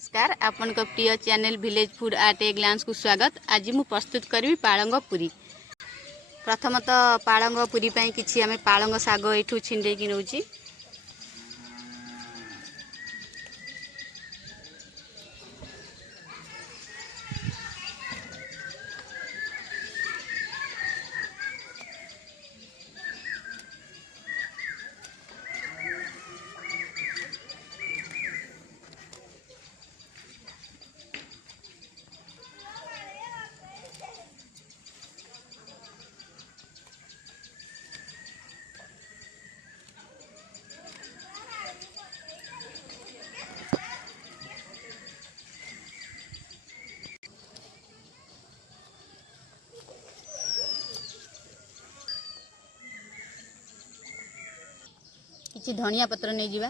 नमस्कार आपण को प्रिय channel village food art a glance को स्वागत। आज मु प्रस्तुत करी पालंग पूरी। प्रथमतः पालंग पूरी पई किछि आमे पालंग साग एठू छिंडे कि नउची। किछि धनिया पत्र नै जिबा।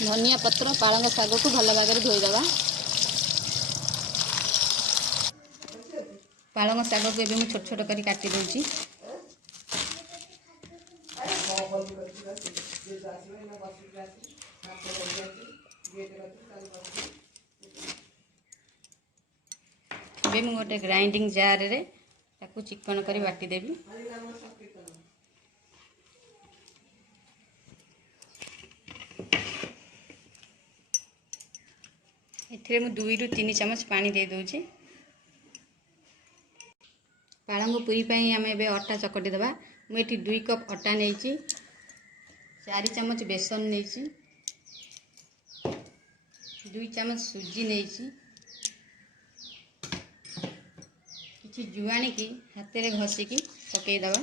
धनिया पत्र पालंग साग को भल भाग में धोई दबा। पालंग साग को एबे मु छोट छोट करी काटी दोची। एबे मु गोटे ग्राइंडिंग जार रे ताकू चिकन करी बाटी देबी। एथिरे मु 2 रु 3 चम्मच पानी दे दोची। पालंग पूरी पई आमे एबे अटा चकटी दबा। मु एठी 2 कप अटा नेची, 4 चम्मच बेसन नेची, 2 चम्मच सूजी नेची, किछि जुआनी की हाथ रे घसी की पकई दबा।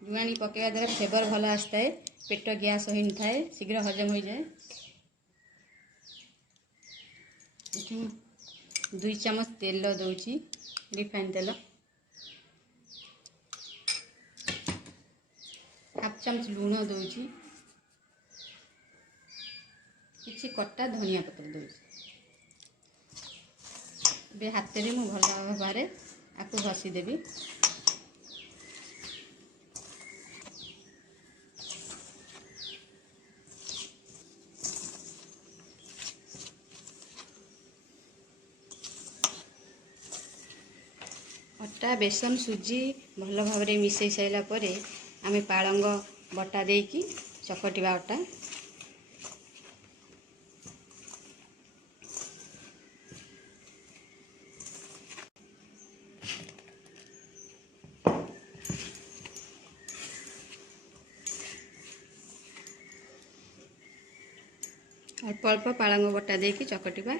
जुआनी पकेवा द्वारा फ्लेवर भल आस्ता है, पेट गैस होई न थाए, शीघ्र हजम हो जाए। 2 चम्मच तेल दोची, रिफाइन तेल, 1/2 चम्मच लूण दोची, किछि कट्टा धनिया पत्र दोची। बे हाथ रे मु भल भाबरे आकु घसी देबी। अटा बेसन सूजी भल भाबरे मिसई साइला परे आमे पालंग बटा देकी चकटिबा अटा। अल्प अल्प पालंग बटा देकी चकटिबा।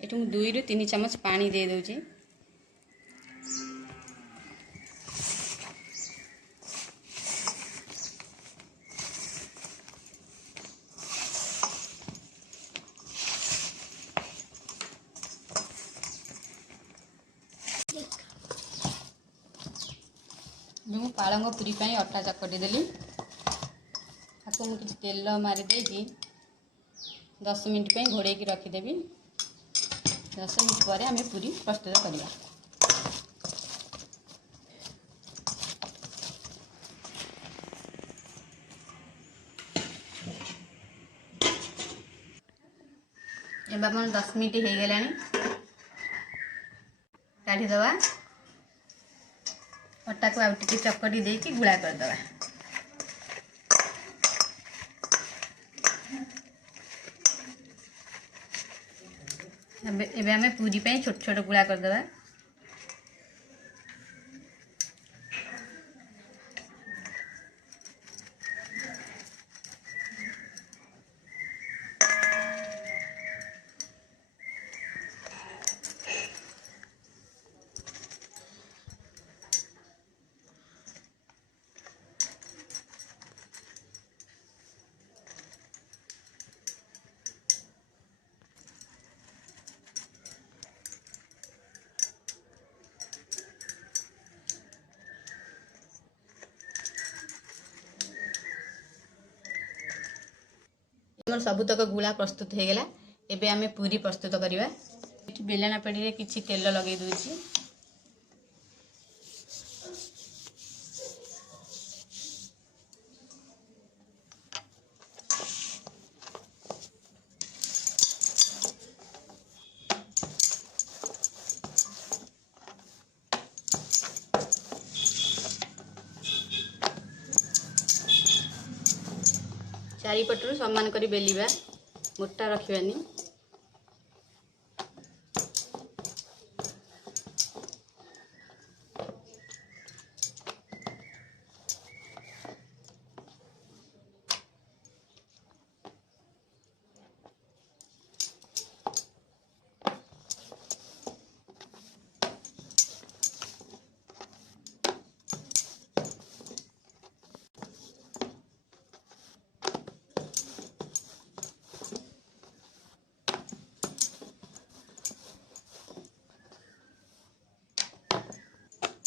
एठू 2 रु 3 चम्मच पानी दे दोची। मु पालंग पूरी पई अटा चकटी देली। आपको मु किछि तेल मारी देकी 10 मिनिट पई घोड़े की रखी देबी। 10 मिनिट पर आमे पूरी प्रस्तुत करिया। एबा मन 10 मिनिट हे गेलानी, काढी दबा। अटा को आउ टिके चकटी देकी गुळा कर दबा। एबे हमें पूरी पई छोट छोट गुळा कर दबा। हमर सबुतक गुला प्रस्तुत हो गला। एबे आमे पूरी प्रस्तुत करवा। बेलना पेड़ी रे किछि तेल लगे दूची। चारिपटू समान करी बेलिबा, मोटा रखिबानी।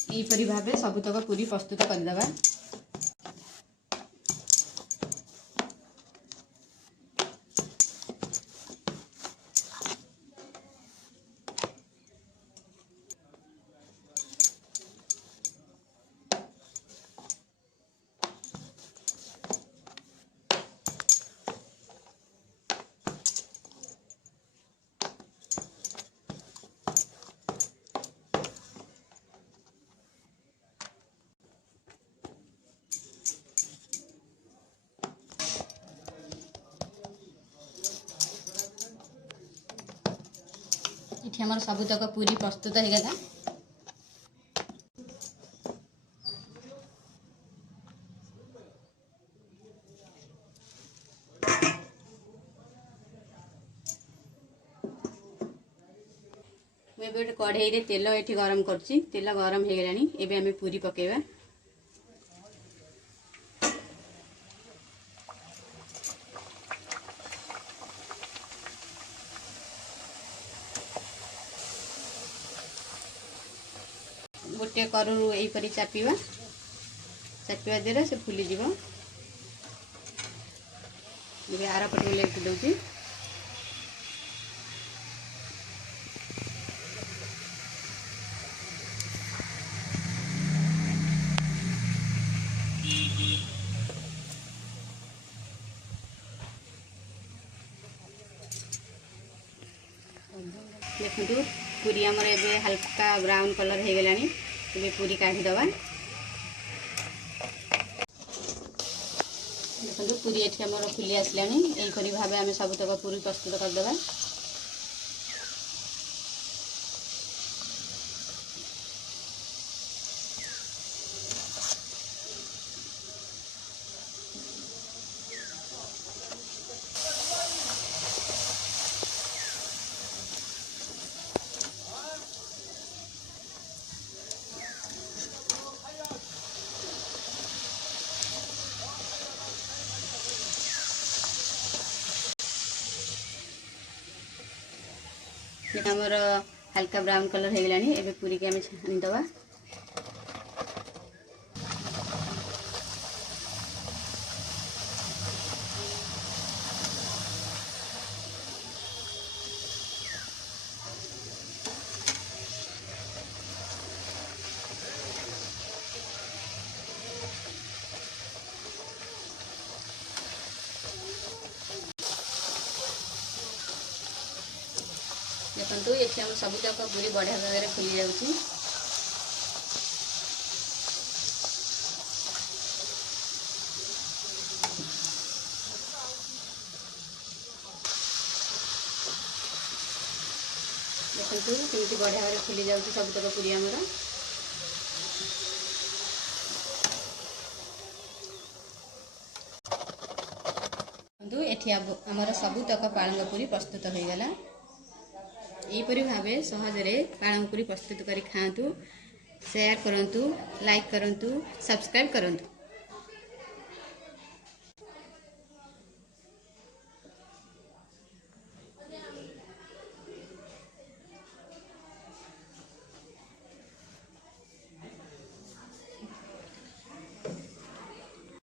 यहीपरी भाव सबुतक पूरी प्रस्तुत करदे। ये हमार सबुतक पूरी प्रस्तुत हो गला। मुझे कढ़ई रे तेल ये गरम करछि। तेल गरम हो गलानी। एबे आमे पूरी पकेबा। गोटे करू यहीपरी चापिबा। चापिबा द्वारा से फुली जीव। ये आर पटे लेफ्ट दउची। देखु पूरी आमर ए हल्का ब्राउन कलर हो गलानी। ये पूरी काढ़ीदबा। देखो पूरी ये आमर फुली आसलानी। यहीपरी भाव आम सबुतक पूरी प्रस्तुत करदे। आमर हल्का ब्राउन कलर हो गलानी। एबे पूरी के आम छाणीदबा। देखो ये सबुतक पूरी बढ़िया भाव फुली जाऊँगी। देखो केमती बढ़िया भाव फुली जाऊँगी सबुतक पूरी आमर। एठी आमर सबुतक पालंग पूरी प्रस्तुत हो गला। यहीपरि भाव सहजरे पालंग पूरी प्रस्तुत करी खातु। शेयर करंतु, लाइक करंतु, सब्सक्राइब करंतु।